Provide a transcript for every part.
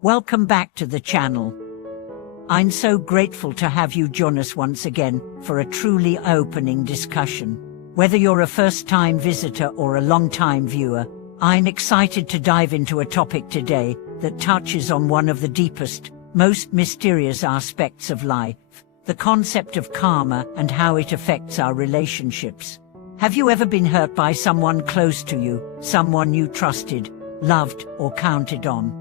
Welcome back to the channel. I'm so grateful to have you join us once again for a truly opening discussion. Whether you're a first-time visitor or a long-time viewer, I'm excited to dive into a topic today that touches on one of the deepest, most mysterious aspects of life, the concept of karma and how it affects our relationships. Have you ever been hurt by someone close to you, someone you trusted, loved, or counted on?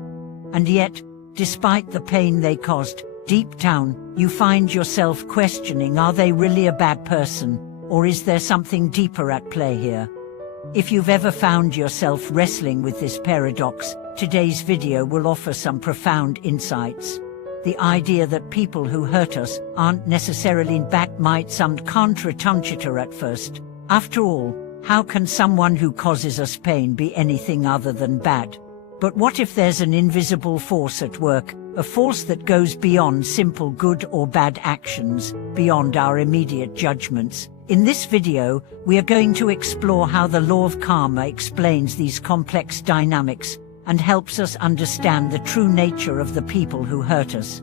And yet, despite the pain they caused, deep down, you find yourself questioning, are they really a bad person, or is there something deeper at play here? If you've ever found yourself wrestling with this paradox, today's video will offer some profound insights. The idea that people who hurt us aren't necessarily bad might sound counterintuitive at first. After all, how can someone who causes us pain be anything other than bad? But what if there's an invisible force at work, a force that goes beyond simple good or bad actions, beyond our immediate judgments? In this video, we are going to explore how the law of karma explains these complex dynamics and helps us understand the true nature of the people who hurt us.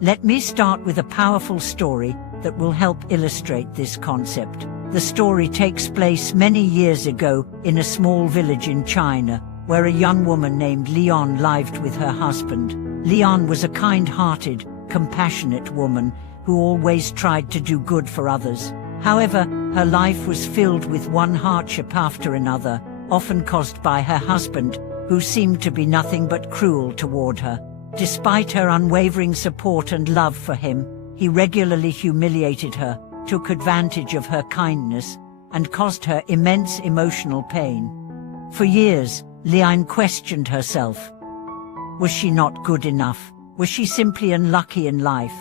Let me start with a powerful story that will help illustrate this concept. The story takes place many years ago in a small village in China, where a young woman named Lian lived with her husband. Lian was a kind-hearted, compassionate woman who always tried to do good for others. However, her life was filled with one hardship after another, often caused by her husband, who seemed to be nothing but cruel toward her. Despite her unwavering support and love for him, he regularly humiliated her, took advantage of her kindness, and caused her immense emotional pain. For years, Lian questioned herself. Was she not good enough? Was she simply unlucky in life?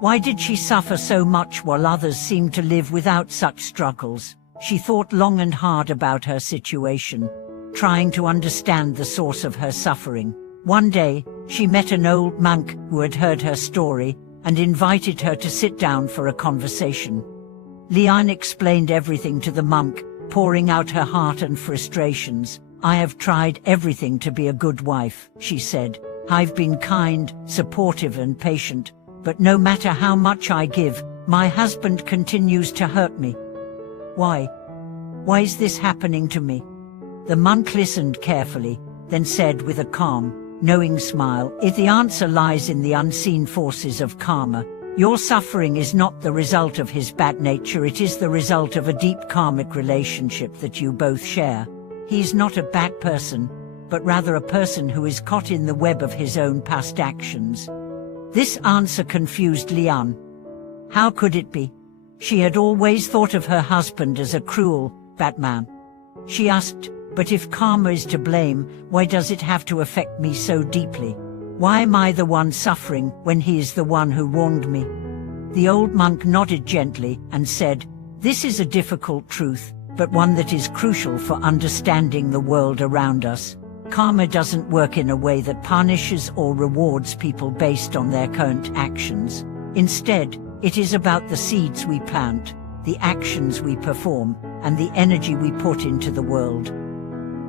Why did she suffer so much while others seemed to live without such struggles? She thought long and hard about her situation, trying to understand the source of her suffering. One day, she met an old monk who had heard her story and invited her to sit down for a conversation. Lian explained everything to the monk, pouring out her heart and frustrations. I have tried everything to be a good wife, she said. I've been kind, supportive and patient, but no matter how much I give, my husband continues to hurt me. Why? Why is this happening to me? The monk listened carefully, then said with a calm, knowing smile, the answer lies in the unseen forces of karma. Your suffering is not the result of his bad nature, it is the result of a deep karmic relationship that you both share. He's not a bad person, but rather a person who is caught in the web of his own past actions. This answer confused Lian. How could it be? She had always thought of her husband as a cruel, bad man. She asked, but if karma is to blame, why does it have to affect me so deeply? Why am I the one suffering when he is the one who wronged me? The old monk nodded gently and said, this is a difficult truth, but one that is crucial for understanding the world around us. Karma doesn't work in a way that punishes or rewards people based on their current actions. Instead, it is about the seeds we plant, the actions we perform, and the energy we put into the world.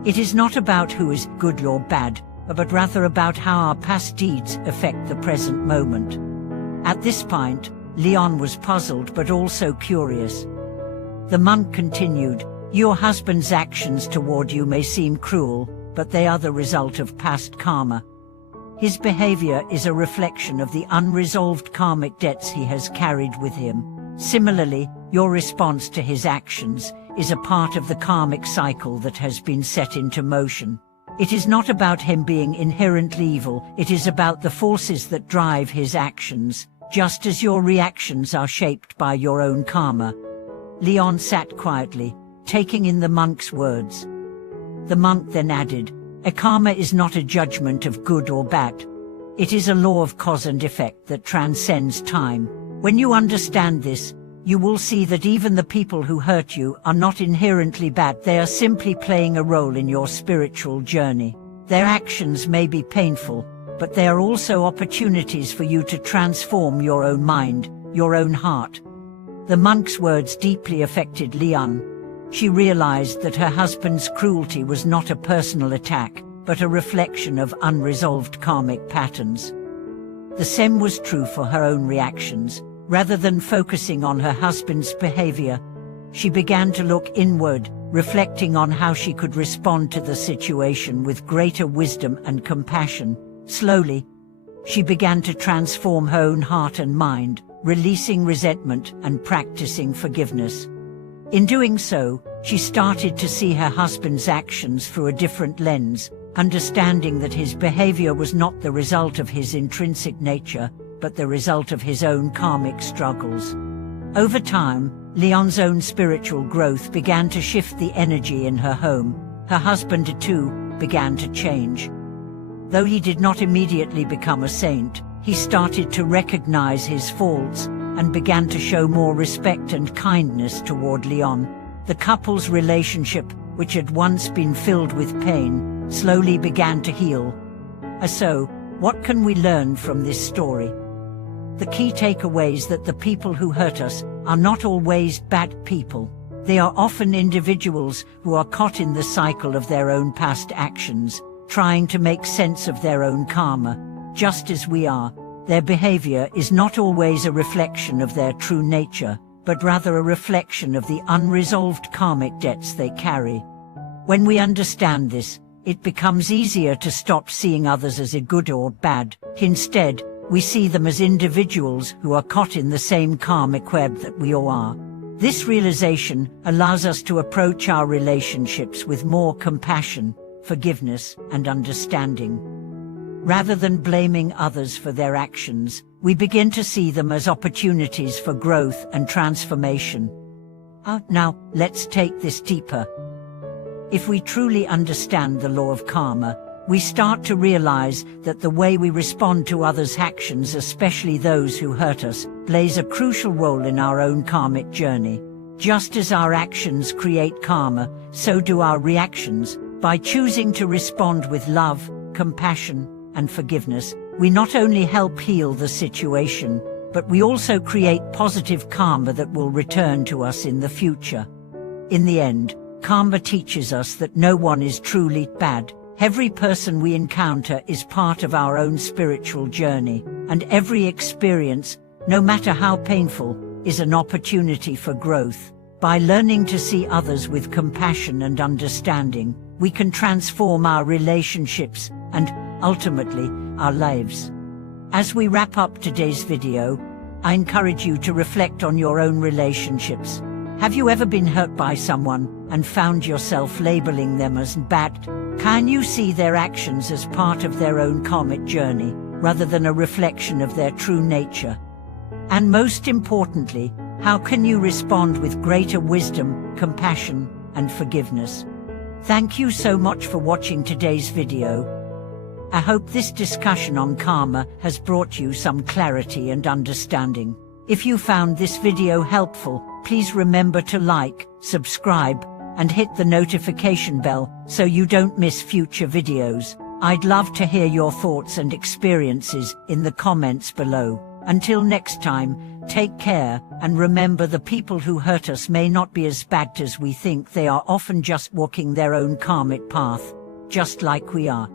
It is not about who is good or bad, but rather about how our past deeds affect the present moment. At this point, Lian was puzzled but also curious. The monk continued, your husband's actions toward you may seem cruel, but they are the result of past karma. His behavior is a reflection of the unresolved karmic debts he has carried with him. Similarly, your response to his actions is a part of the karmic cycle that has been set into motion. It is not about him being inherently evil, it is about the forces that drive his actions, just as your reactions are shaped by your own karma. Lian sat quietly, taking in the monk's words. The monk then added, a karma is not a judgment of good or bad. It is a law of cause and effect that transcends time. When you understand this, you will see that even the people who hurt you are not inherently bad, they are simply playing a role in your spiritual journey. Their actions may be painful, but they are also opportunities for you to transform your own mind, your own heart. The monk's words deeply affected Lian. She realized that her husband's cruelty was not a personal attack, but a reflection of unresolved karmic patterns. The same was true for her own reactions. Rather than focusing on her husband's behavior, she began to look inward, reflecting on how she could respond to the situation with greater wisdom and compassion. Slowly, she began to transform her own heart and mind, releasing resentment and practicing forgiveness. In doing so, she started to see her husband's actions through a different lens, understanding that his behavior was not the result of his intrinsic nature, but the result of his own karmic struggles. Over time, Leon's own spiritual growth began to shift the energy in her home. Her husband, too, began to change. Though he did not immediately become a saint, he started to recognize his faults and began to show more respect and kindness toward Leon. The couple's relationship, which had once been filled with pain, slowly began to heal. So, what can we learn from this story? The key takeaway is that the people who hurt us are not always bad people. They are often individuals who are caught in the cycle of their own past actions, trying to make sense of their own karma. Just as we are, their behavior is not always a reflection of their true nature, but rather a reflection of the unresolved karmic debts they carry. When we understand this, it becomes easier to stop seeing others as good or bad. Instead, we see them as individuals who are caught in the same karmic web that we all are. This realization allows us to approach our relationships with more compassion, forgiveness, and understanding. Rather than blaming others for their actions, we begin to see them as opportunities for growth and transformation. Now, let's take this deeper. If we truly understand the law of karma, we start to realize that the way we respond to others' actions, especially those who hurt us, plays a crucial role in our own karmic journey. Just as our actions create karma, so do our reactions. By choosing to respond with love, compassion, and forgiveness, we not only help heal the situation, but we also create positive karma that will return to us in the future. In the end, karma teaches us that no one is truly bad. Every person we encounter is part of our own spiritual journey, and every experience, no matter how painful, is an opportunity for growth. By learning to see others with compassion and understanding, we can transform our relationships and, ultimately, our lives. As we wrap up today's video, I encourage you to reflect on your own relationships. Have you ever been hurt by someone and found yourself labeling them as bad? Can you see their actions as part of their own karmic journey, rather than a reflection of their true nature? And most importantly, how can you respond with greater wisdom, compassion, and forgiveness? Thank you so much for watching today's video. I hope this discussion on karma has brought you some clarity and understanding. If you found this video helpful, please remember to like, subscribe, and hit the notification bell so you don't miss future videos. I'd love to hear your thoughts and experiences in the comments below. Until next time, take care, and remember, the people who hurt us may not be as bad as we think. They are often just walking their own karmic path, just like we are.